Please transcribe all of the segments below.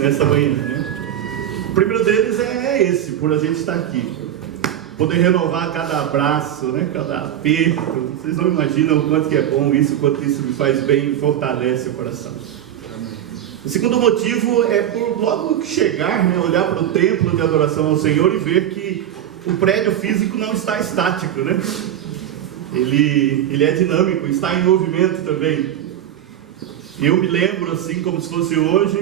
nessa manhã, né? O primeiro deles é esse, por a gente estar aqui. Poder renovar cada abraço, né? Cada aperto. Vocês não imaginam o quanto que é bom isso, o quanto isso me faz bem e fortalece o coração. O segundo motivo é por logo chegar, né? Olhar para o templo de adoração ao Senhor e ver que o prédio físico não está estático, né? Ele é dinâmico, está em movimento também. Eu me lembro, assim como se fosse hoje,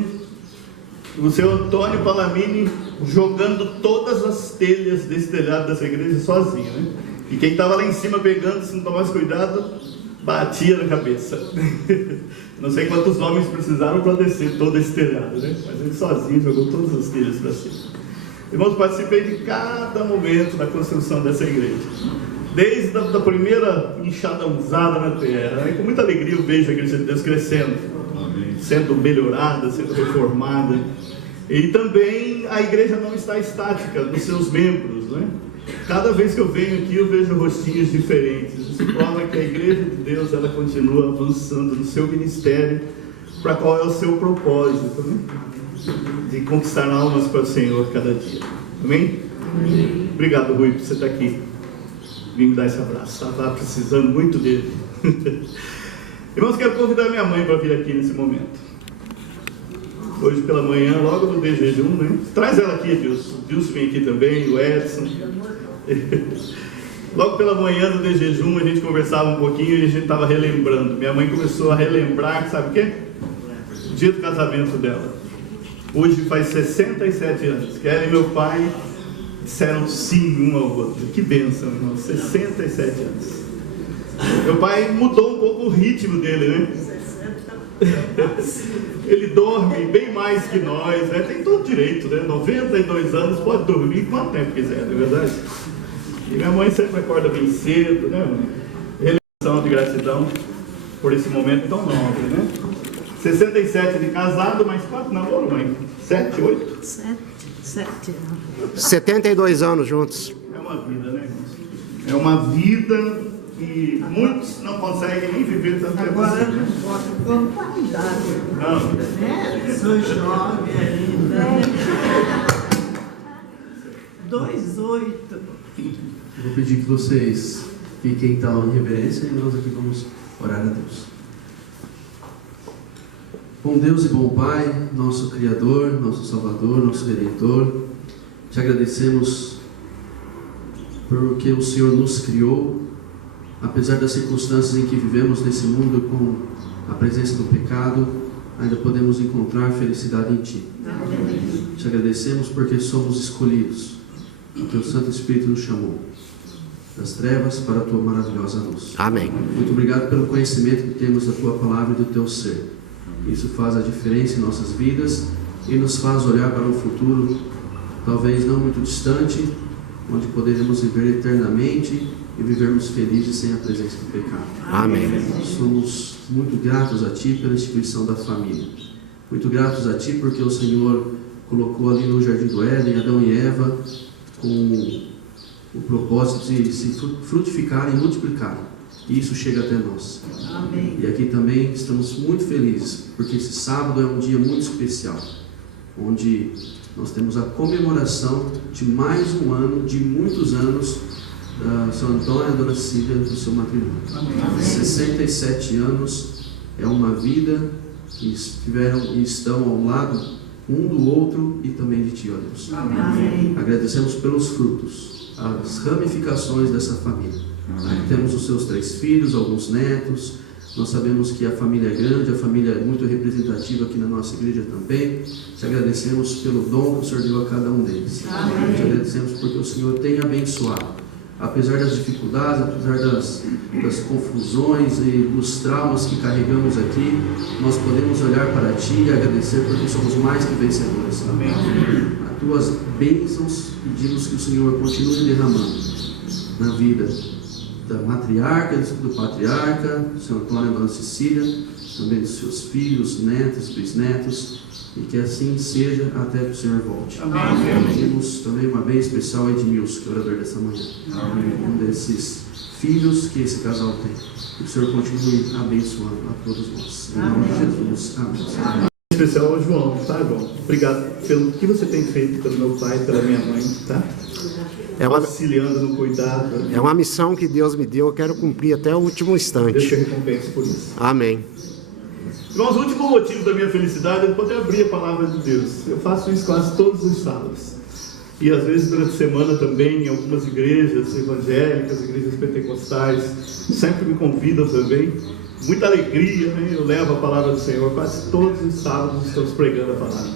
o seu Antônio Palamini jogando todas as telhas desse telhado dessa igreja sozinho, né? E quem estava lá em cima pegando, se não tomasse cuidado, batia na cabeça. Não sei quantos homens precisaram para descer todo esse telhado, né? Mas ele sozinho jogou todas as telhas para cima. Irmãos, participei de cada momento da construção dessa igreja. Desde a primeira enxadãozada na terra, né? Com muita alegria eu vejo a igreja de Deus crescendo, sendo melhorada, sendo reformada. E também a igreja não está estática nos seus membros, né? Cada vez que eu venho aqui eu vejo rostinhos diferentes. Isso prova que a igreja de Deus, ela continua avançando no seu ministério, para qual é o seu propósito, né? De conquistar almas para o Senhor cada dia. Amém? Amém. Obrigado, Rui, por você estar aqui. Vim me dar esse abraço. Estava precisando muito dele. Irmãos, quero convidar minha mãe para vir aqui nesse momento. Hoje pela manhã, logo no de jejum, né? Traz ela aqui, Edilson. O Edilson vem aqui também, o Edson. Logo pela manhã no de jejum, a gente conversava um pouquinho e a gente estava relembrando. Minha mãe começou a relembrar, sabe o quê? O dia do casamento dela. Hoje faz 67 anos. Que ela e meu pai disseram sim um ao outro. Que bênção, irmão. 67 anos. Meu pai mudou um pouco o ritmo dele, né? Ele dorme bem mais que nós, né? Tem todo direito, né? 92 anos, pode dormir quanto tempo quiser, não é verdade? E minha mãe sempre acorda bem cedo, né, mãe? Relação de gratidão por esse momento tão nobre, né? 67 de casado, mais 4 namoro, mãe? 7, 8? 7 anos. 72 anos juntos. É uma vida, né, irmãos? É uma vida que muitos não conseguem nem viver tanto tempo Agora assim. não posso com qualidade. Não. Né? Sou jovem ainda. 2,8. Vou pedir que vocês fiquem então em reverência e nós aqui vamos orar a Deus. Bom Deus e bom Pai, nosso Criador, nosso Salvador, nosso Redentor, te agradecemos porque o Senhor nos criou, apesar das circunstâncias em que vivemos nesse mundo com a presença do pecado, ainda podemos encontrar felicidade em Ti. Amém. Te agradecemos porque somos escolhidos, porque o Santo Espírito nos chamou das trevas para a Tua maravilhosa luz. Amém. Muito obrigado pelo conhecimento que temos da Tua palavra e do Teu ser. Isso faz a diferença em nossas vidas e nos faz olhar para um futuro talvez não muito distante, onde poderemos viver eternamente e vivermos felizes sem a presença do pecado. Amém. Somos muito gratos a Ti pela instituição da família. Muito gratos a Ti porque o Senhor colocou ali no Jardim do Éden Adão e Eva com o propósito de se frutificar e multiplicar. E isso chega até nós. Amém. E aqui também estamos muito felizes porque esse sábado é um dia muito especial, onde nós temos a comemoração de mais um ano, de muitos anos, da São Antônio e Dona Cília do seu matrimônio. Amém. 67 anos é uma vida que estiveram e estão ao lado um do outro e também de Ti, ó Deus. Amém. Agradecemos pelos frutos, as ramificações dessa família. Temos os seus 3 filhos, alguns netos. Nós sabemos que a família é grande, a família é muito representativa aqui na nossa igreja também. Te agradecemos pelo dom que o Senhor deu a cada um deles. Amém. Te agradecemos porque o Senhor tem abençoado. Apesar das dificuldades, apesar das confusões e dos traumas que carregamos aqui, nós podemos olhar para Ti e agradecer porque somos mais que vencedores. Amém. As Tuas bênçãos, pedimos que o Senhor continue derramando na vida da matriarca, do patriarca, do São Antônio e Dona Cecília, também dos seus filhos, netos, bisnetos, e que assim seja até que o Senhor volte. Amém. Pedimos também uma bênção especial a Edmilson, que é o orador dessa manhã. Amém. Um desses filhos que esse casal tem. Que o Senhor continue abençoando a todos nós. Em nome de Jesus. Amém. especial ao João, tá, João? Obrigado pelo que você tem feito pelo meu pai, pela minha mãe, tá? Auxiliando no cuidado. É uma missão que Deus me deu, eu quero cumprir até o último Deus instante. te recompense por isso. Amém. Irmãos, o último motivo da minha felicidade é poder abrir a palavra de Deus. Eu faço isso quase todos os sábados. E às vezes durante a semana também, em algumas igrejas evangélicas, igrejas pentecostais, sempre me convidam também. Muita alegria, né? Eu levo a palavra do Senhor, quase todos os sábados estamos pregando a palavra.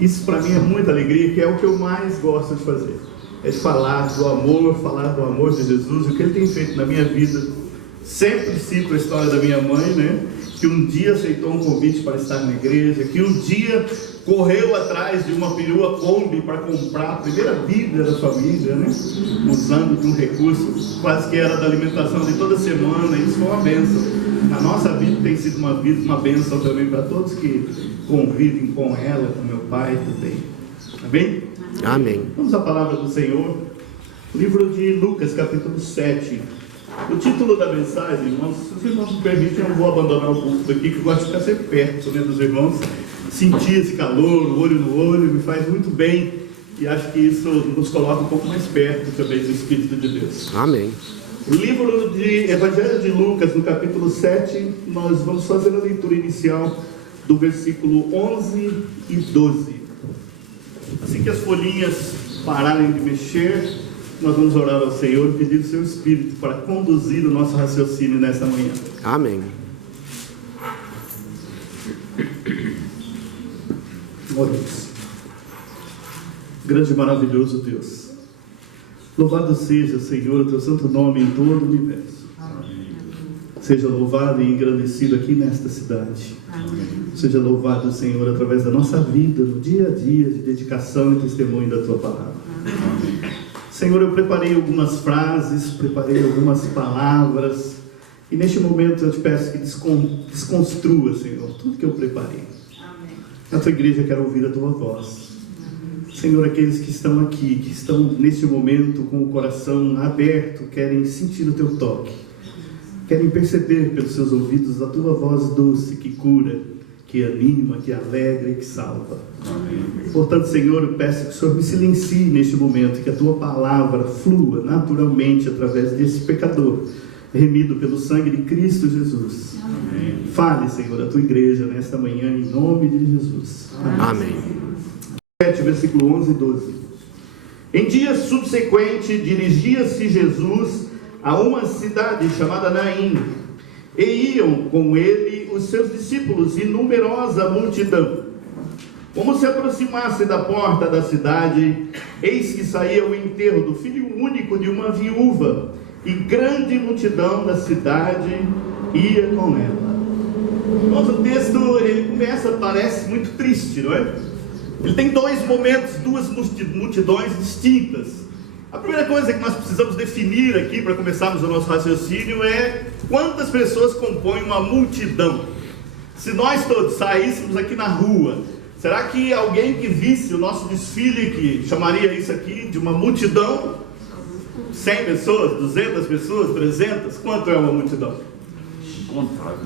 Isso para mim é muita alegria, que é o que eu mais gosto de fazer. É de falar do amor de Jesus, o que Ele tem feito na minha vida. Sempre cito a história da minha mãe, né? Que um dia aceitou um convite para estar na igreja, que um dia correu atrás de uma perua Kombi para comprar a primeira Bíblia da família, né? Usando de um recurso quase que era da alimentação de toda semana. Isso foi uma bênção. Na nossa vida tem sido uma bênção também para todos que convivem com ela, com meu pai também. Amém? Amém. Vamos à palavra do Senhor. Livro de Lucas, capítulo 7. O título da mensagem, irmãos, se os irmãos me permitem, eu não vou abandonar o púlpito aqui, que eu gosto de ficar sempre perto, né, dos irmãos. Sentir esse calor, o olho no olho, me faz muito bem. E acho que isso nos coloca um pouco mais perto também do Espírito de Deus. Amém. O livro de Evangelho de Lucas, no capítulo 7, nós vamos fazer a leitura inicial do versículo 11 e 12. Assim que as folhinhas pararem de mexer, nós vamos orar ao Senhor e pedir o seu Espírito para conduzir o nosso raciocínio nesta manhã. Amém. Oremos. Grande e maravilhoso Deus, louvado seja, Senhor, o teu santo nome em todo o universo. Amém. Seja louvado e engrandecido aqui nesta cidade. Amém. Seja louvado, Senhor, através da nossa vida, no dia a dia de dedicação e testemunho da tua palavra. Amém. Senhor, eu preparei algumas frases, preparei algumas palavras, e neste momento eu te peço que desconstrua, Senhor, tudo que eu preparei. Amém. A tua igreja quer ouvir a tua voz. Senhor, aqueles que estão aqui, que estão neste momento com o coração aberto, querem sentir o teu toque, querem perceber pelos seus ouvidos a tua voz doce que cura, que anima, que alegra e que salva. Amém. Portanto, Senhor, eu peço que o Senhor me silencie neste momento, que a tua palavra flua naturalmente através desse pecador, remido pelo sangue de Cristo Jesus. Amém. Fale, Senhor, a tua igreja nesta manhã, em nome de Jesus. Amém. 7, versículo 11 e 12. Em dia subsequente, dirigia-se Jesus a uma cidade chamada Naim, e iam com ele os seus discípulos e numerosa multidão. Como se aproximasse da porta da cidade, eis que saía o enterro do filho único de uma viúva, e grande multidão da cidade ia com ela. Mas o texto, ele começa, parece muito triste, não é? Ele tem dois momentos, duas multidões distintas. A primeira coisa que nós precisamos definir aqui, para começarmos o nosso raciocínio, é quantas pessoas compõem uma multidão. Se nós todos saíssemos aqui na rua, será que alguém que visse o nosso desfile aqui, chamaria isso aqui de uma multidão? 100 pessoas, 200 pessoas, 300? Quanto é uma multidão? Contável.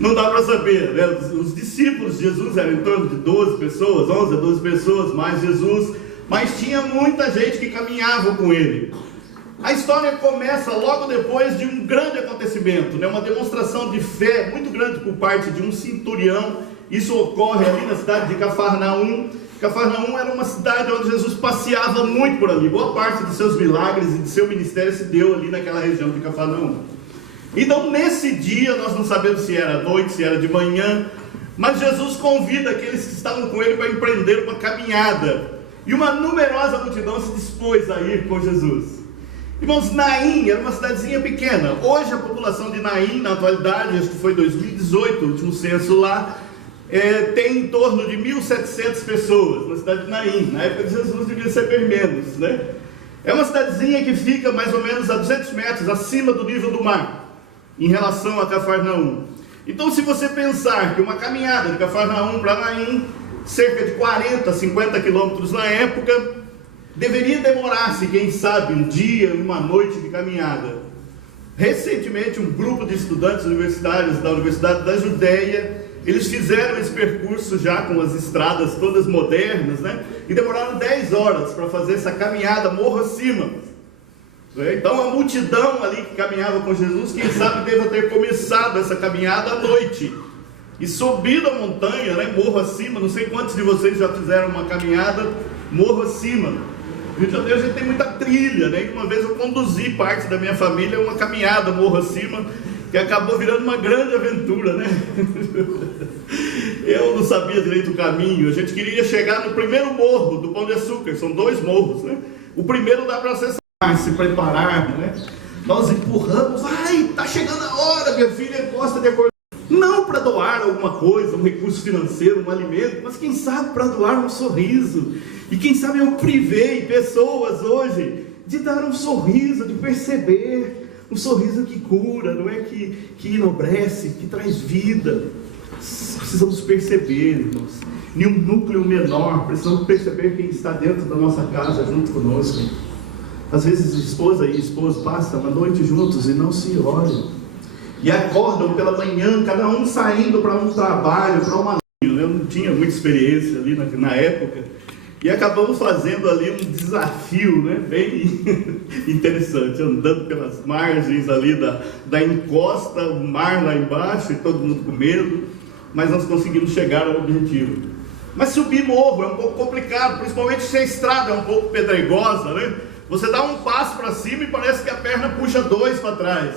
Não dá para saber, né? Os discípulos de Jesus eram em torno de 12 pessoas, 11 a 12 pessoas, mais Jesus, mas tinha muita gente que caminhava com ele. A história começa logo depois de um grande acontecimento, né? Uma demonstração de fé muito grande por parte de um centurião. Isso ocorre ali na cidade de Cafarnaum. Cafarnaum era uma cidade onde Jesus passeava muito por ali. Boa parte dos seus milagres e de seu ministério se deu ali naquela região de Cafarnaum. Então, nesse dia, nós não sabemos se era à noite, se era de manhã, mas Jesus convida aqueles que estavam com ele para empreender uma caminhada. E uma numerosa multidão se dispôs a ir com Jesus. Irmãos, Naim era uma cidadezinha pequena. Hoje a população de Naim, na atualidade, acho que foi 2018, o último censo lá, tem em torno de 1.700 pessoas na cidade de Naim. Na época de Jesus devia ser bem menos, né? É uma cidadezinha que fica mais ou menos a 200 metros acima do nível do mar, em relação a Cafarnaum. Então, se você pensar que uma caminhada de Cafarnaum para Naim, cerca de 40, 50 quilômetros na época, deveria demorar-se, quem sabe, um dia, uma noite de caminhada. Recentemente, um grupo de estudantes universitários da Universidade da Judéia, Eles fizeram esse percurso já com as estradas todas modernas, né? E demoraram 10 horas para fazer essa caminhada morro acima. Então a multidão ali que caminhava com Jesus, quem sabe deva ter começado essa caminhada à noite e subido a montanha, né? Morro acima. Não sei quantos de vocês já fizeram uma caminhada morro acima. No Rio de Janeiro a gente tem muita trilha, né? E uma vez eu conduzi parte da minha família uma caminhada morro acima, que acabou virando uma grande aventura, né? Eu não sabia direito o caminho. A gente queria chegar no primeiro morro do Pão de Açúcar. São 2 morros, né? O primeiro dá para acessar, se preparar, né? Nós empurramos, tá chegando a hora, minha filha gosta de acordar. Não para doar alguma coisa, um recurso financeiro, um alimento, mas quem sabe para doar um sorriso. E quem sabe eu privei pessoas hoje de dar um sorriso, de perceber um sorriso que cura, não é que enobrece, que traz vida. Precisamos perceber, irmãos, em um núcleo menor, precisamos perceber quem está dentro da nossa casa junto conosco. Às vezes esposa e esposo passam a noite juntos e não se olham, e acordam pela manhã, cada um saindo para um trabalho, para uma... Eu não tinha muita experiência ali na época, e acabamos fazendo ali um desafio, né, bem interessante, andando pelas margens ali da encosta, o mar lá embaixo, e todo mundo com medo, mas nós conseguimos chegar ao objetivo. Mas subir morro é um pouco complicado, principalmente se a estrada é um pouco pedregosa, né? Você dá um passo para cima e parece que a perna puxa 2 para trás.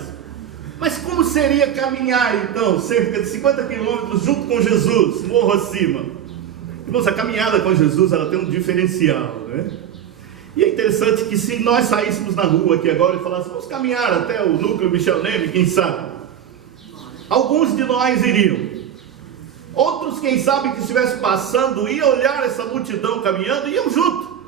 Mas como seria caminhar então, cerca de 50 quilômetros junto com Jesus, morro acima? Irmãos, a caminhada com Jesus, ela tem um diferencial, né? E é interessante que se nós saíssemos na rua aqui agora e falássemos, vamos caminhar até o núcleo Michel Neme, quem sabe? Alguns de nós iriam. Outros, quem sabe, que estivesse passando, iam olhar essa multidão caminhando e iam junto.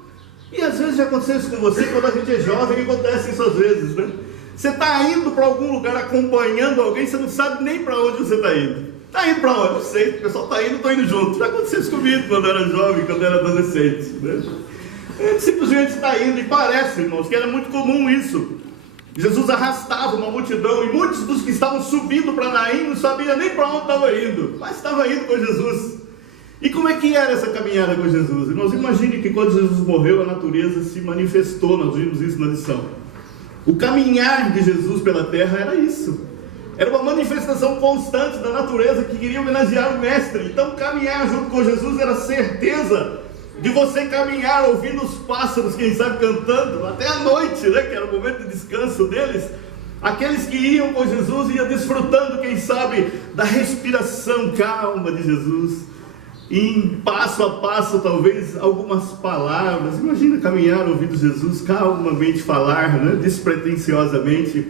E às vezes já aconteceu isso com você, quando a gente é jovem, acontece isso às vezes, né? Você está indo para algum lugar acompanhando alguém, você não sabe nem para onde você está indo. Está indo para onde? Não sei, o pessoal está indo, estou indo junto. Já aconteceu isso comigo quando eu era jovem, quando eu era adolescente, né? A gente simplesmente está indo, e parece, irmãos, que era muito comum isso. Jesus arrastava uma multidão, e muitos dos que estavam subindo para Naim não sabiam nem para onde estavam indo, mas estavam indo com Jesus. E como é que era essa caminhada com Jesus? Irmãos, imagine que quando Jesus morreu, a natureza se manifestou, nós vimos isso na lição. O caminhar de Jesus pela terra era isso. Era uma manifestação constante da natureza que queria homenagear o Mestre. Então caminhar junto com Jesus era certeza de você caminhar ouvindo os pássaros, quem sabe cantando, até a noite, né, que era o momento de descanso deles. Aqueles que iam com Jesus iam desfrutando, quem sabe, da respiração calma de Jesus. Em passo a passo, talvez, algumas palavras. Imagina caminhar ouvindo Jesus calmamente falar, né, despretensiosamente.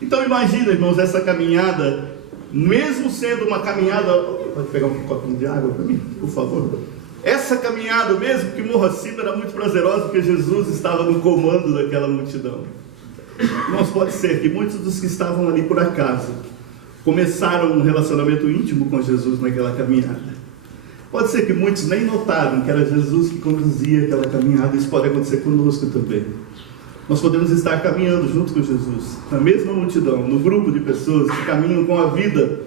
Então imagina, irmãos, essa caminhada, mesmo sendo uma caminhada... Pode pegar um copinho de água para mim, por favor? Essa caminhada, mesmo que morro acima, era muito prazerosa, porque Jesus estava no comando daquela multidão. Irmãos, pode ser que muitos dos que estavam ali por acaso começaram um relacionamento íntimo com Jesus naquela caminhada. Pode ser que muitos nem notaram que era Jesus que conduzia aquela caminhada. Isso pode acontecer conosco também. Nós podemos estar caminhando junto com Jesus, na mesma multidão, no grupo de pessoas que caminham com a vida,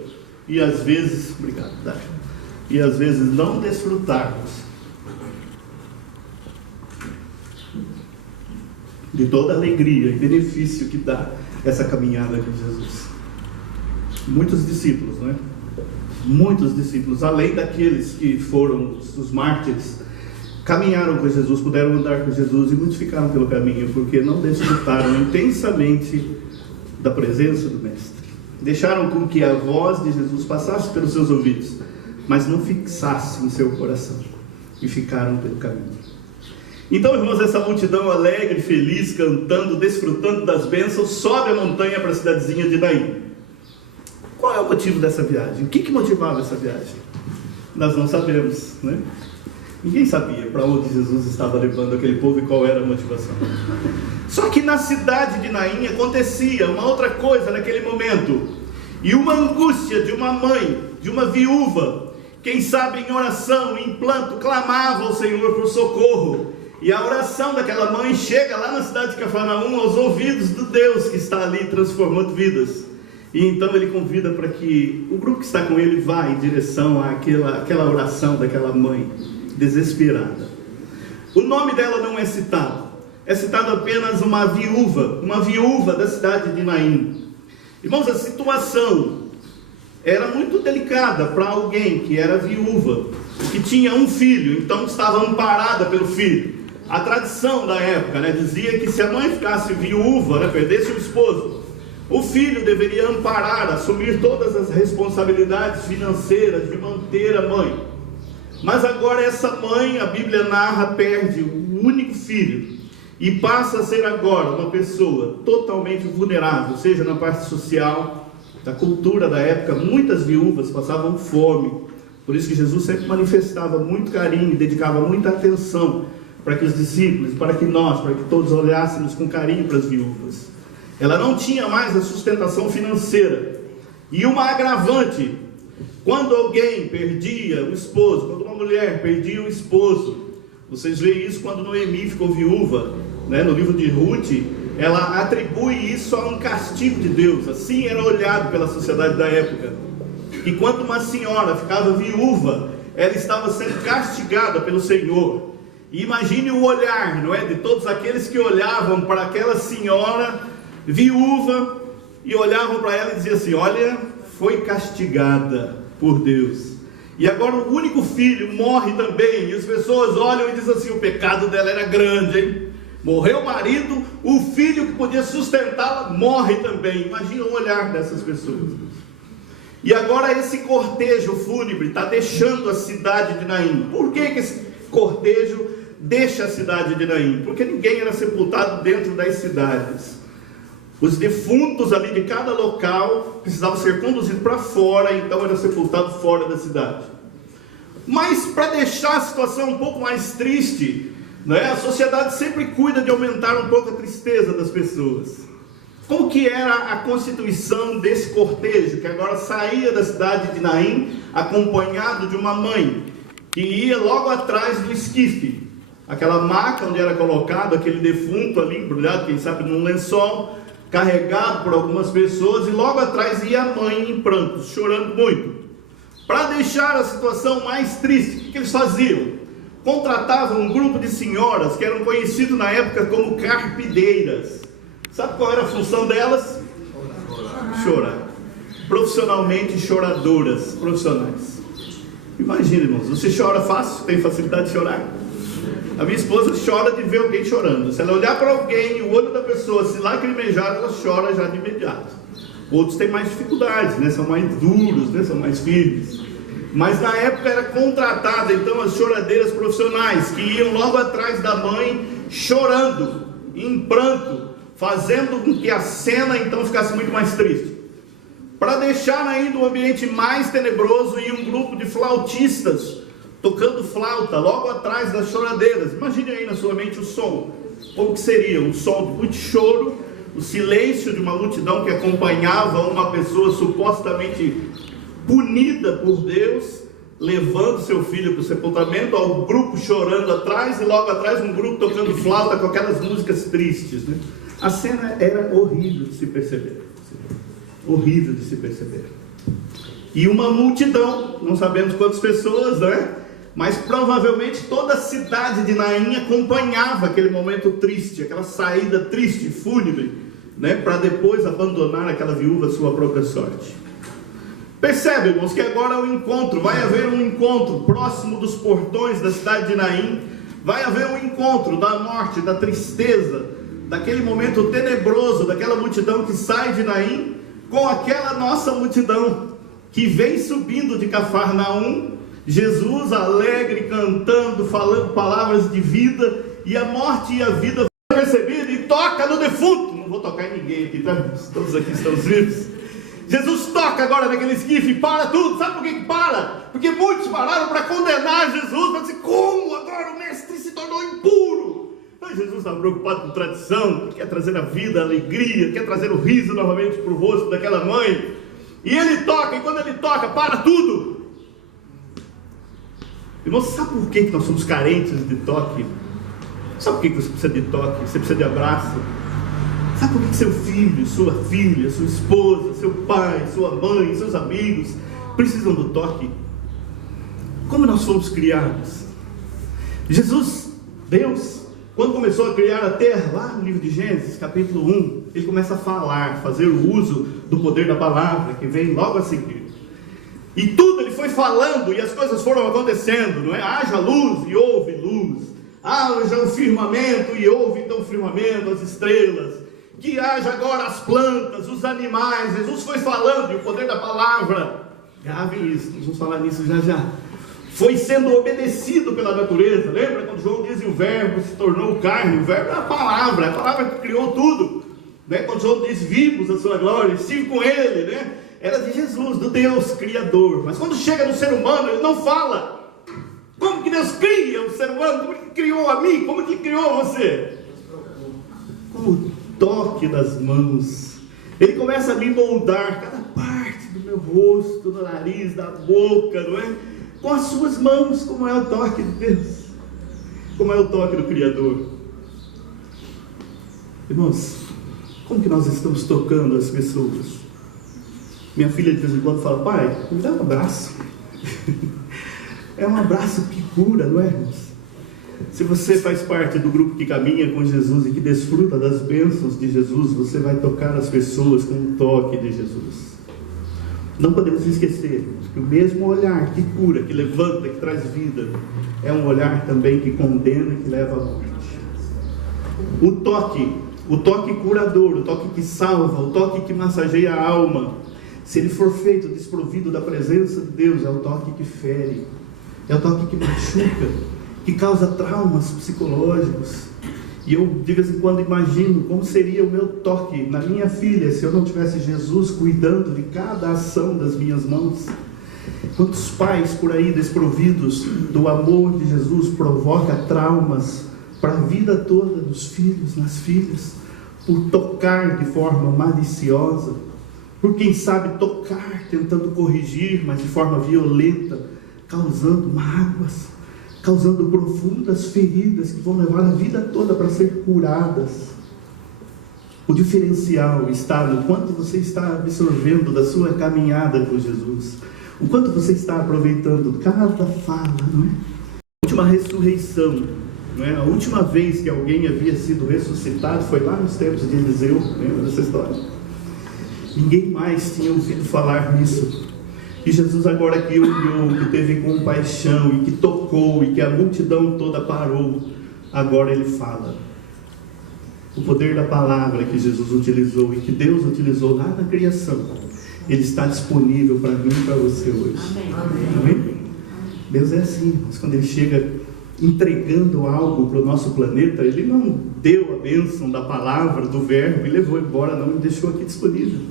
e às vezes, obrigado, e às vezes não desfrutarmos de toda a alegria e benefício que dá essa caminhada com Jesus. Muitos discípulos, não é? Muitos discípulos, além daqueles que foram os mártires, caminharam com Jesus, puderam andar com Jesus, e muitos ficaram pelo caminho, porque não desfrutaram intensamente da presença do Mestre. Deixaram com que a voz de Jesus passasse pelos seus ouvidos, mas não fixasse em seu coração, e ficaram pelo caminho. Então, irmãos, essa multidão alegre, feliz, cantando, desfrutando das bênçãos, sobe a montanha para a cidadezinha de Naim. Qual é o motivo dessa viagem? O que motivava essa viagem? Nós não sabemos, né? Ninguém sabia para onde Jesus estava levando aquele povo e qual era a motivação. Só que na cidade de Naim acontecia uma outra coisa naquele momento. E uma angústia de uma mãe, de uma viúva, quem sabe em oração, em planto, clamava ao Senhor por socorro. E a oração daquela mãe chega lá na cidade de Cafarnaum aos ouvidos do Deus que está ali transformando vidas. E então ele convida para que o grupo que está com ele vá em direção àquela oração daquela mãe desesperada. O nome dela não é citado apenas uma viúva da cidade de Naim. Irmãos, a situação era muito delicada para alguém que era viúva, que tinha um filho, então estava amparada pelo filho. A tradição da época, dizia que se a mãe ficasse viúva, perdesse o esposo, o filho deveria amparar, assumir todas as responsabilidades financeiras de manter a mãe. Mas agora essa mãe, a Bíblia narra, perde o único filho e passa a ser agora uma pessoa totalmente vulnerável, seja na parte social, da cultura da época. Muitas viúvas passavam fome, por isso que Jesus sempre manifestava muito carinho e dedicava muita atenção para que os discípulos, para que todos olhássemos com carinho para as viúvas. Ela não tinha mais a sustentação financeira. E uma agravante, quando alguém perdia o esposo, quando uma mulher perdia o esposo, vocês veem isso quando Noemi ficou viúva, no livro de Ruth, ela atribui isso a um castigo de Deus. Assim era olhado pela sociedade da época. E quando uma senhora ficava viúva, ela estava sendo castigada pelo Senhor. E imagine o olhar, de todos aqueles que olhavam para aquela senhora viúva e olhavam para ela e diziam assim: olha, foi castigada por Deus. E agora o único filho morre também, e as pessoas olham e dizem assim: o pecado dela era grande, hein? Morreu o marido, o filho que podia sustentá-la morre também. Imagina o olhar dessas pessoas. E agora esse cortejo fúnebre está deixando a cidade de Naim. Por que esse cortejo deixa a cidade de Naim? Porque ninguém era sepultado dentro das cidades. Os defuntos ali de cada local precisavam ser conduzidos para fora, então era sepultado fora da cidade. Mas para deixar a situação um pouco mais triste, a sociedade sempre cuida de aumentar um pouco a tristeza das pessoas. Como que era a constituição desse cortejo, que agora saía da cidade de Naim, acompanhado de uma mãe, que ia logo atrás do esquife, aquela maca onde era colocado aquele defunto ali, embrulhado, quem sabe num lençol, carregado por algumas pessoas, e logo atrás ia a mãe em prantos, chorando muito. Para deixar a situação mais triste, o que eles faziam? Contratavam um grupo de senhoras que eram conhecidas na época como carpideiras. Sabe qual era a função delas? Chorar. Profissionalmente choradoras, profissionais. Imagina, irmãos, você chora fácil? Tem facilidade de chorar? A minha esposa chora de ver alguém chorando. Se ela olhar para alguém e o olho da pessoa se lacrimejar, ela chora já de imediato. Outros têm mais dificuldades, são mais duros, são mais firmes. Mas na época era contratada então as choradeiras profissionais, que iam logo atrás da mãe, chorando, em pranto, fazendo com que a cena então ficasse muito mais triste. Para deixar ainda o ambiente mais tenebroso, ia um grupo de flautistas, tocando flauta, logo atrás das choradeiras. Imagine aí na sua mente o som. Como que seria? Um som de muito choro, o silêncio de uma multidão que acompanhava uma pessoa supostamente punida por Deus, levando seu filho para o sepultamento, ao grupo chorando atrás, e logo atrás um grupo tocando flauta com aquelas músicas tristes. A cena era horrível de se perceber. Horrível de se perceber. E uma multidão, não sabemos quantas pessoas, mas provavelmente toda a cidade de Naim acompanhava aquele momento triste, aquela saída triste, fúnebre, para depois abandonar aquela viúva à sua própria sorte. Percebe, irmãos, que agora o encontro, vai haver um encontro próximo dos portões da cidade de Naim, vai haver um encontro da morte, da tristeza, daquele momento tenebroso, daquela multidão que sai de Naim, com aquela nossa multidão, que vem subindo de Cafarnaum, Jesus alegre, cantando, falando palavras de vida, e a morte e a vida vão perceber, e toca no defunto. Não vou tocar em ninguém aqui, tá? Todos aqui estamos vivos. Jesus toca agora naquele esquife e para tudo. Sabe por que para? Porque muitos pararam para condenar Jesus, para dizer: como agora o mestre se tornou impuro? Mas Jesus estava preocupado com tradição, quer trazer a vida, a alegria, quer trazer o riso novamente para o rosto daquela mãe. E ele toca, e quando ele toca, para tudo. Irmão, sabe por que nós somos carentes de toque? Sabe por que você precisa de toque? Você precisa de abraço? Sabe por que seu filho, sua filha, sua esposa, seu pai, sua mãe, seus amigos precisam do toque? Como nós fomos criados? Jesus, Deus, quando começou a criar a terra, lá no livro de Gênesis, capítulo 1, ele começa a falar, fazer o uso do poder da palavra, que vem logo a seguir. E tudo ele foi falando, e as coisas foram acontecendo, não é? Haja luz, e houve luz. Haja o firmamento, e houve então o firmamento, as estrelas. Que haja agora as plantas, os animais. Jesus foi falando, e o poder da palavra, gravem isso, nós vamos falar nisso já já, foi sendo obedecido pela natureza. Lembra quando João diz: o verbo se tornou carne? O verbo é a palavra que criou tudo, né? Quando João diz: vimos a sua glória, estive com ele, né? Era de Jesus, do Deus Criador. Mas quando chega no ser humano, ele não fala. Como que Deus cria o ser humano? Como que criou a mim? Como que criou você? Com o toque das mãos. Ele começa a me moldar cada parte do meu rosto, do nariz, da boca, não é? Com as suas mãos, como é o toque de Deus, como é o toque do Criador. Irmãos, como que nós estamos tocando as pessoas? Minha filha de vez em quando fala: pai, me dá um abraço. É um abraço que cura, não é, irmãos? Se você faz parte do grupo que caminha com Jesus e que desfruta das bênçãos de Jesus, você vai tocar as pessoas com o toque de Jesus. Não podemos esquecer que o mesmo olhar que cura, que levanta, que traz vida, é um olhar também que condena e que leva à morte. O toque curador, o toque que salva, o toque que massageia a alma, se ele for feito desprovido da presença de Deus, é o toque que fere, é o toque que machuca, que causa traumas psicológicos. E eu de vez em quando imagino como seria o meu toque na minha filha se eu não tivesse Jesus cuidando de cada ação das minhas mãos. Quantos pais por aí desprovidos do amor de Jesus provoca traumas para a vida toda dos filhos, nas filhas, por tocar de forma maliciosa, por quem sabe tocar tentando corrigir, mas de forma violenta, causando mágoas, causando profundas feridas que vão levar a vida toda para ser curadas. O diferencial está no quanto você está absorvendo da sua caminhada com Jesus, o quanto você está aproveitando cada fala, não é? A última ressurreição, não é? A última vez que alguém havia sido ressuscitado foi lá nos tempos de Eliseu. Lembra dessa história? Ninguém mais tinha ouvido falar nisso. E Jesus agora que olhou, que teve compaixão e que tocou e que a multidão toda parou, agora ele fala. O poder da palavra que Jesus utilizou e que Deus utilizou lá na criação, ele está disponível para mim e para você hoje. Amém. Amém? Deus é assim, mas quando ele chega entregando algo para o nosso planeta, ele não deu a bênção da palavra, do verbo e levou embora, não, ele deixou aqui disponível.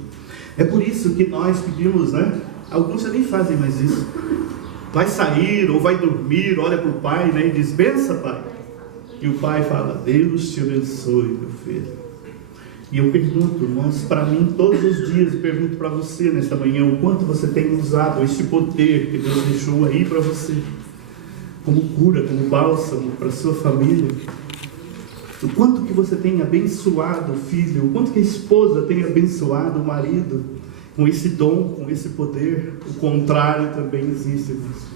É por isso que nós pedimos, né? Alguns já nem fazem mais isso. Vai sair ou vai dormir, olha para o pai, né, e diz: bença, pai. E o pai fala: Deus te abençoe, meu filho. E eu pergunto, irmãos, para mim todos os dias, pergunto para você nesta manhã, o quanto você tem usado este poder que Deus deixou aí para você, como cura, como bálsamo para a sua família. O quanto que você tem abençoado o filho, o quanto que a esposa tem abençoado o marido com esse dom, com esse poder. O contrário também existe, irmãos.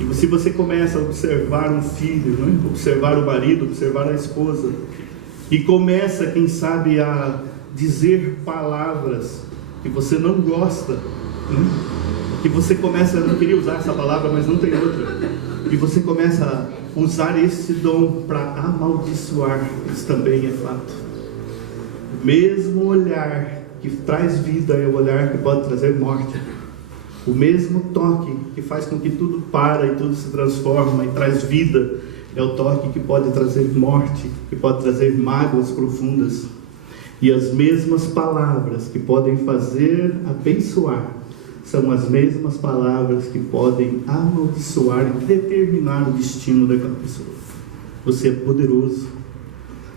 E se você começa a observar um filho, né? Observar o marido, observar a esposa, e começa, quem sabe, a dizer palavras que você não gosta, né? Que você começa, eu não queria usar essa palavra, mas não tem outra, e você começa a usar esse dom para amaldiçoar, isso também é fato. O mesmo olhar que traz vida é o olhar que pode trazer morte. O mesmo toque que faz com que tudo para e tudo se transforma e traz vida é o toque que pode trazer morte, que pode trazer mágoas profundas. E as mesmas palavras que podem fazer abençoar são as mesmas palavras que podem amaldiçoar e determinar o destino daquela pessoa. Você é poderoso.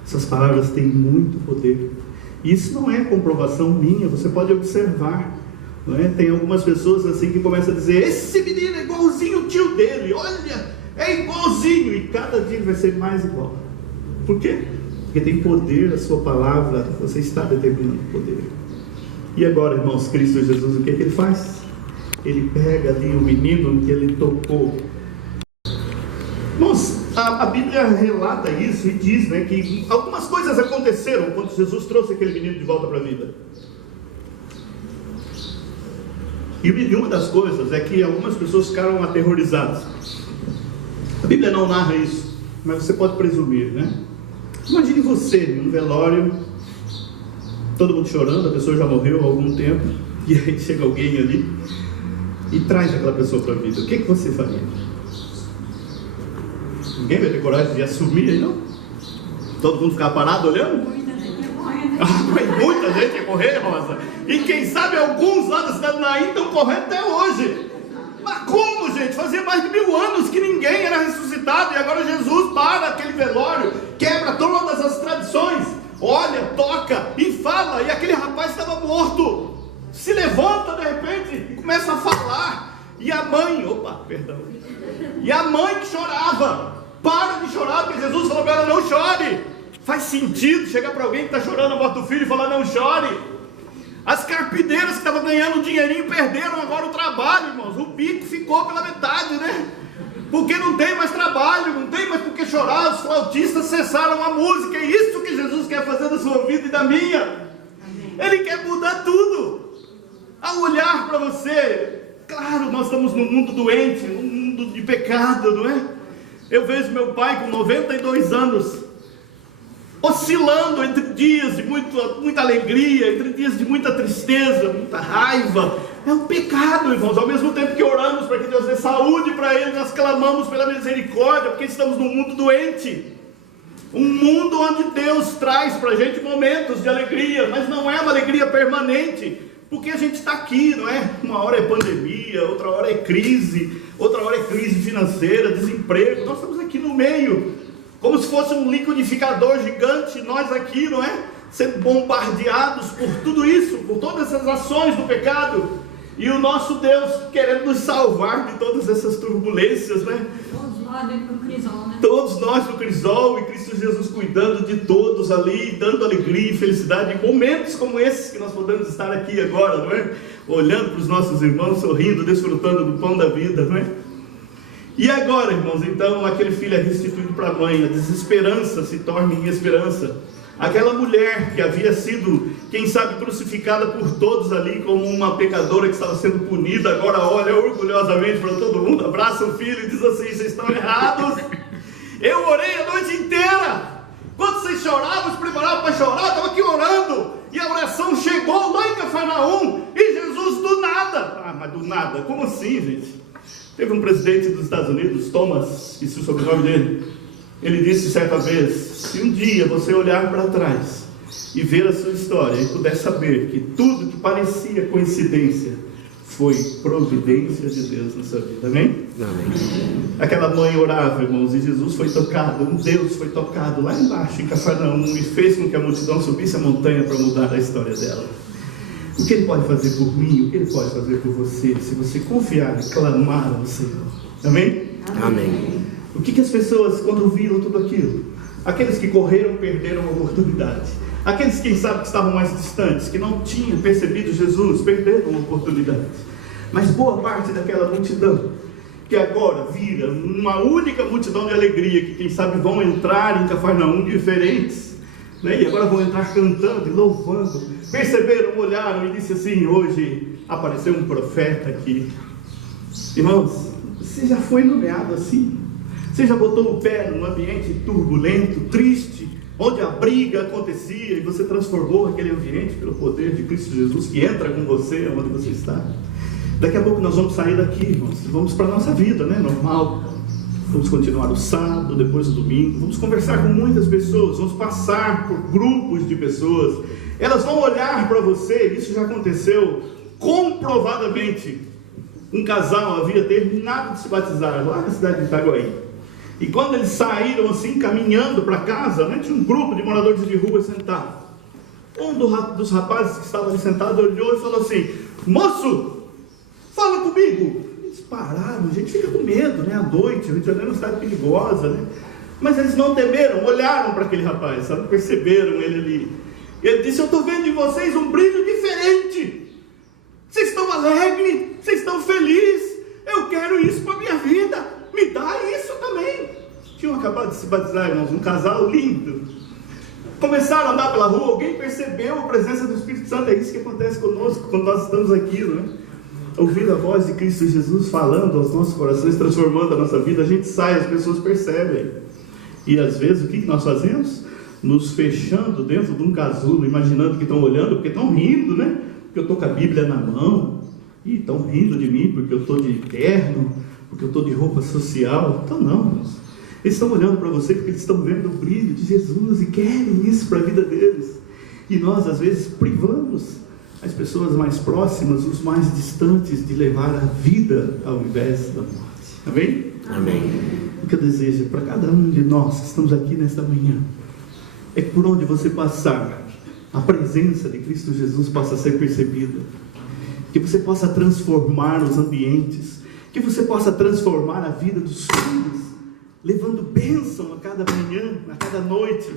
Essas palavras têm muito poder. Isso não é comprovação minha, você pode observar. Não é? Tem algumas pessoas assim que começam a dizer: esse menino é igualzinho o tio dele, olha, é igualzinho, e cada dia vai ser mais igual. Por quê? porque tem poder a sua palavra, você está determinando poder. E agora, irmãos, Cristo Jesus, o que ele faz? Ele pega ali o menino que ele tocou. Irmãos, a Bíblia relata isso e diz, né, que algumas coisas aconteceram quando Jesus trouxe aquele menino de volta para a vida. E uma das coisas é que algumas pessoas ficaram aterrorizadas. A Bíblia não narra isso, mas você pode presumir, né? Imagine você num velório, todo mundo chorando, a pessoa já morreu há algum tempo, e aí chega alguém ali e traz aquela pessoa para a vida. O que você faria? Ninguém vai ter coragem de assumir aí, não? Todo mundo ficar parado olhando? Muita gente ia correr, Rosa. E quem sabe alguns lá da cidade de Naim estão correndo até hoje. Mas como, gente? Fazia mais de 1000 anos que ninguém era ressuscitado, e agora Jesus para aquele velório, quebra todas as tradições, olha, toca e fala, e aquele rapaz estava morto, se levanta de repente e começa a falar, e a mãe, e a mãe que chorava, para de chorar, porque Jesus falou para ela: não chore. Faz sentido chegar para alguém que está chorando a morte do filho e falar: não chore. As carpideiras que estavam ganhando dinheirinho perderam agora o trabalho, irmãos. O bico ficou pela metade, né? Porque não tem mais trabalho, não tem mais por que chorar. Os flautistas cessaram a música. É isso que Jesus quer fazer da sua vida e da minha. Ele quer mudar tudo. Ao olhar para você, claro, nós estamos num mundo doente, num mundo de pecado, não é? Eu vejo meu pai com 92 anos, oscilando entre dias de muita alegria, entre dias de muita tristeza, muita raiva. É um pecado, irmãos. Ao mesmo tempo que oramos para que Deus dê saúde para ele, nós clamamos pela misericórdia, porque estamos num mundo doente. Um mundo onde Deus traz para a gente momentos de alegria, mas não é uma alegria permanente, porque a gente está aqui, não é? Uma hora é pandemia, outra hora é crise, outra hora é crise financeira, desemprego. Nós estamos aqui no meio, como se fosse um liquidificador gigante, nós aqui, não é? Sendo bombardeados por tudo isso, por todas essas ações do pecado, e o nosso Deus querendo nos salvar de todas essas turbulências, né? Todos nós dentro do crisol, né? Todos nós no crisol, e Cristo Jesus cuidando de todos ali, dando alegria e felicidade, em momentos como esses que nós podemos estar aqui agora, não é? Olhando para os nossos irmãos, sorrindo, desfrutando do pão da vida, não é? E agora, irmãos, então aquele filho é restituído para a mãe, a desesperança se torna em esperança. Aquela mulher que havia sido, quem sabe, crucificada por todos ali como uma pecadora que estava sendo punida, agora olha orgulhosamente para todo mundo, abraça o filho e diz assim: vocês estão errados, eu orei a noite inteira, quando vocês choravam, se preparavam para chorar, eu estava aqui orando, e a oração chegou lá em Cafarnaum, e Jesus do nada, mas do nada, como assim, gente? Teve um presidente dos Estados Unidos, Thomas, isso é o sobrenome dele. Ele disse certa vez: se um dia você olhar para trás e ver a sua história e puder saber que tudo que parecia coincidência foi providência de Deus na sua vida, amém? Amém. Aquela mãe orava, irmãos, e Jesus foi tocado, um Deus foi tocado lá embaixo em Cafarnaum e fez com que a multidão subisse a montanha para mudar a história dela. O que Ele pode fazer por mim, o que Ele pode fazer por você, se você confiar e clamar ao Senhor, amém? Amém. O que as pessoas, quando viram tudo aquilo, aqueles que correram perderam a oportunidade, aqueles, quem sabe, que estavam mais distantes, que não tinham percebido Jesus, perderam a oportunidade, mas boa parte daquela multidão, que agora vira uma única multidão de alegria, que quem sabe vão entrar em Cafarnaum diferentes, né? E agora vão entrar cantando e louvando, perceberam, olharam e disse assim: hoje apareceu um profeta aqui. Irmãos, você já foi nomeado assim? Você já botou o pé num ambiente turbulento, triste, onde a briga acontecia e você transformou aquele ambiente pelo poder de Cristo Jesus, que entra com você onde você está? Daqui a pouco nós vamos sair daqui, irmãos, vamos para a nossa vida, né, normal. Vamos continuar o sábado, depois o domingo, vamos conversar com muitas pessoas, vamos passar por grupos de pessoas, elas vão olhar para você. Isso já aconteceu comprovadamente. Um casal havia terminado de se batizar lá na cidade de Itaguaí, e quando eles saíram assim, caminhando para casa, né, tinha um grupo de moradores de rua sentado. Um dos rapazes que estava ali sentado olhou e falou assim: moço, fala comigo. Eles pararam, a gente fica com medo, né, à noite, a gente é uma cidade perigosa, né? Mas eles não temeram, olharam para aquele rapaz, sabe? Perceberam ele ali. E ele disse: eu estou vendo em vocês um brilho diferente. Vocês estão alegres, vocês estão felizes. Eu quero isso para a minha vida. Me dá isso também. Tinham acabado de se batizar, irmãos, um casal lindo. Começaram a andar pela rua, alguém percebeu a presença do Espírito Santo. É isso que acontece conosco quando nós estamos aqui, não é? Ouvindo a voz de Cristo Jesus falando aos nossos corações, transformando a nossa vida, a gente sai, as pessoas percebem. E às vezes o que nós fazemos? Nos fechando dentro de um casulo, imaginando que estão olhando, porque estão rindo, né? Porque eu estou com a Bíblia na mão, e estão rindo de mim porque eu estou de terno, porque eu estou de roupa social. Então não, eles estão olhando para você porque eles estão vendo o brilho de Jesus e querem isso para a vida deles. E nós às vezes privamos as pessoas mais próximas, os mais distantes, de levar a vida ao invés da morte. Amém? Amém. O que eu desejo para cada um de nós que estamos aqui nesta manhã é que por onde você passar, a presença de Cristo Jesus possa ser percebida, que você possa transformar os ambientes, que você possa transformar a vida dos filhos, levando bênção a cada manhã, a cada noite,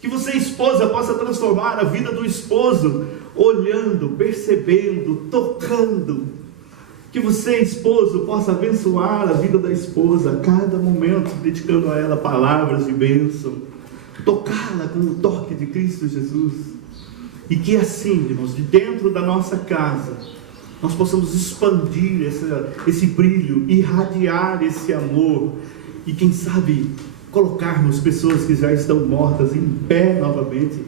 que você, esposa, possa transformar a vida do esposo, olhando, percebendo, tocando, que você, esposo, possa abençoar a vida da esposa a cada momento, dedicando a ela palavras de bênção, tocá-la com o toque de Cristo Jesus, e que assim, irmãos, de dentro da nossa casa, nós possamos expandir esse brilho, irradiar esse amor, e quem sabe colocarmos pessoas que já estão mortas em pé novamente,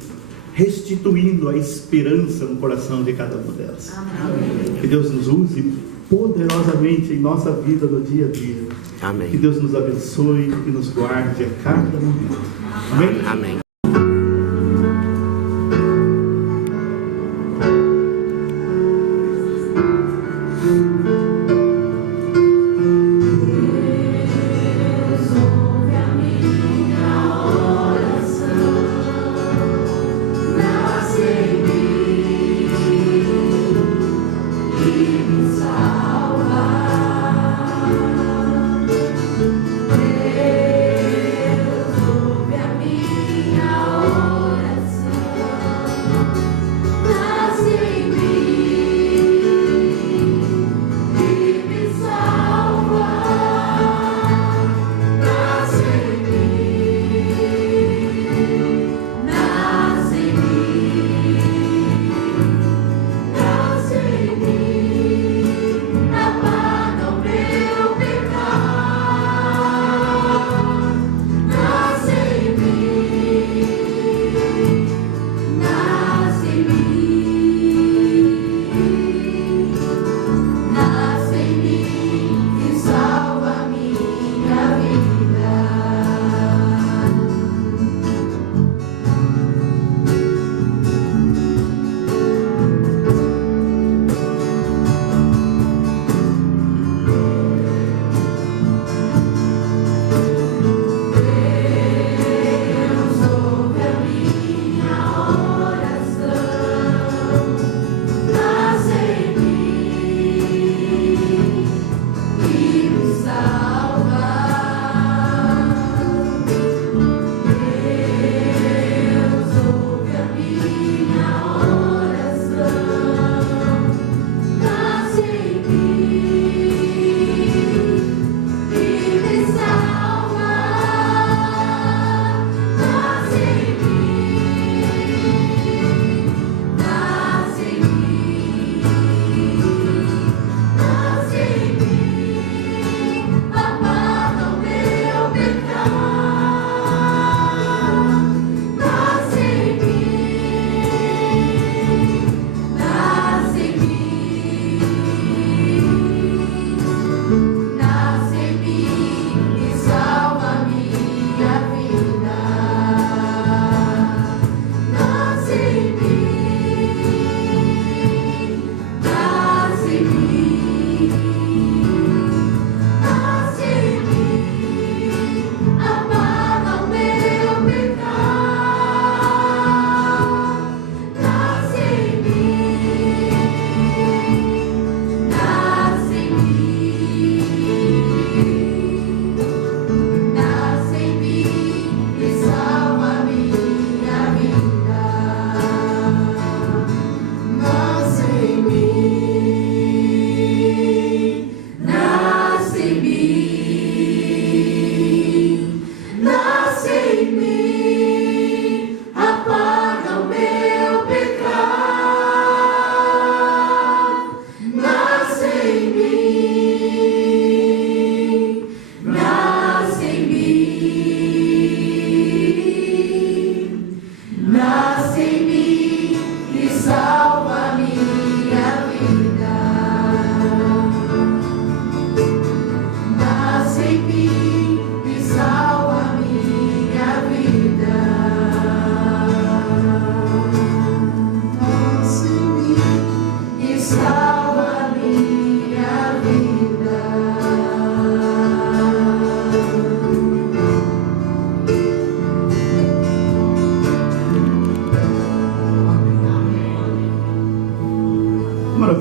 restituindo a esperança no coração de cada uma delas. Amém. Que Deus nos use poderosamente em nossa vida no dia a dia. Amém. Que Deus nos abençoe e nos guarde a cada momento. Amém? Amém. Minha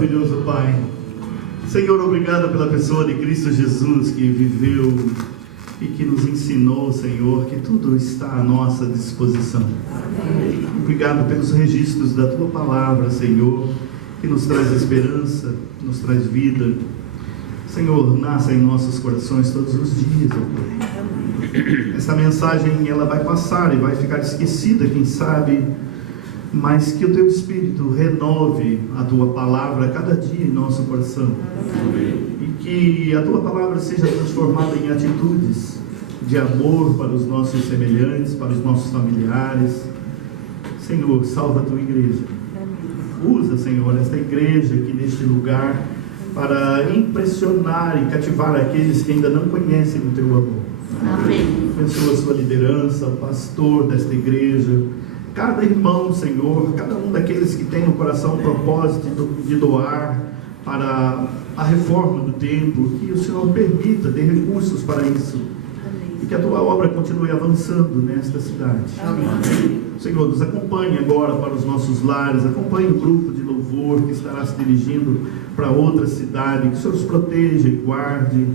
maravilhoso, Pai. Senhor, obrigado pela pessoa de Cristo Jesus que viveu e que nos ensinou, Senhor, que tudo está à nossa disposição. Obrigado pelos registros da Tua Palavra, Senhor, que nos traz esperança, nos traz vida. Senhor, nasça em nossos corações todos os dias, ó Pai. Esta mensagem, ela vai passar e vai ficar esquecida, quem sabe, mas que o Teu Espírito renove a Tua Palavra cada dia em nosso coração. E que a Tua Palavra seja transformada em atitudes de amor para os nossos semelhantes, para os nossos familiares. Senhor, salva a Tua igreja. Usa, Senhor, esta igreja aqui neste lugar para impressionar e cativar aqueles que ainda não conhecem o Teu amor. Amém. Abençoa a sua liderança, o pastor desta igreja, cada irmão, Senhor, cada um daqueles que tem no coração o propósito de doar para a reforma do templo, que o Senhor permita, dê recursos para isso, e que a Tua obra continue avançando nesta cidade. Amém. Senhor, nos acompanhe agora para os nossos lares, acompanhe o grupo de louvor que estará se dirigindo para outra cidade, que o Senhor os proteja e guarde,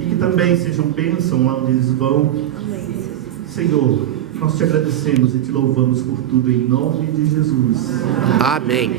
e que também sejam bênção lá onde eles vão. Senhor, nós te agradecemos e te louvamos por tudo em nome de Jesus. Amém.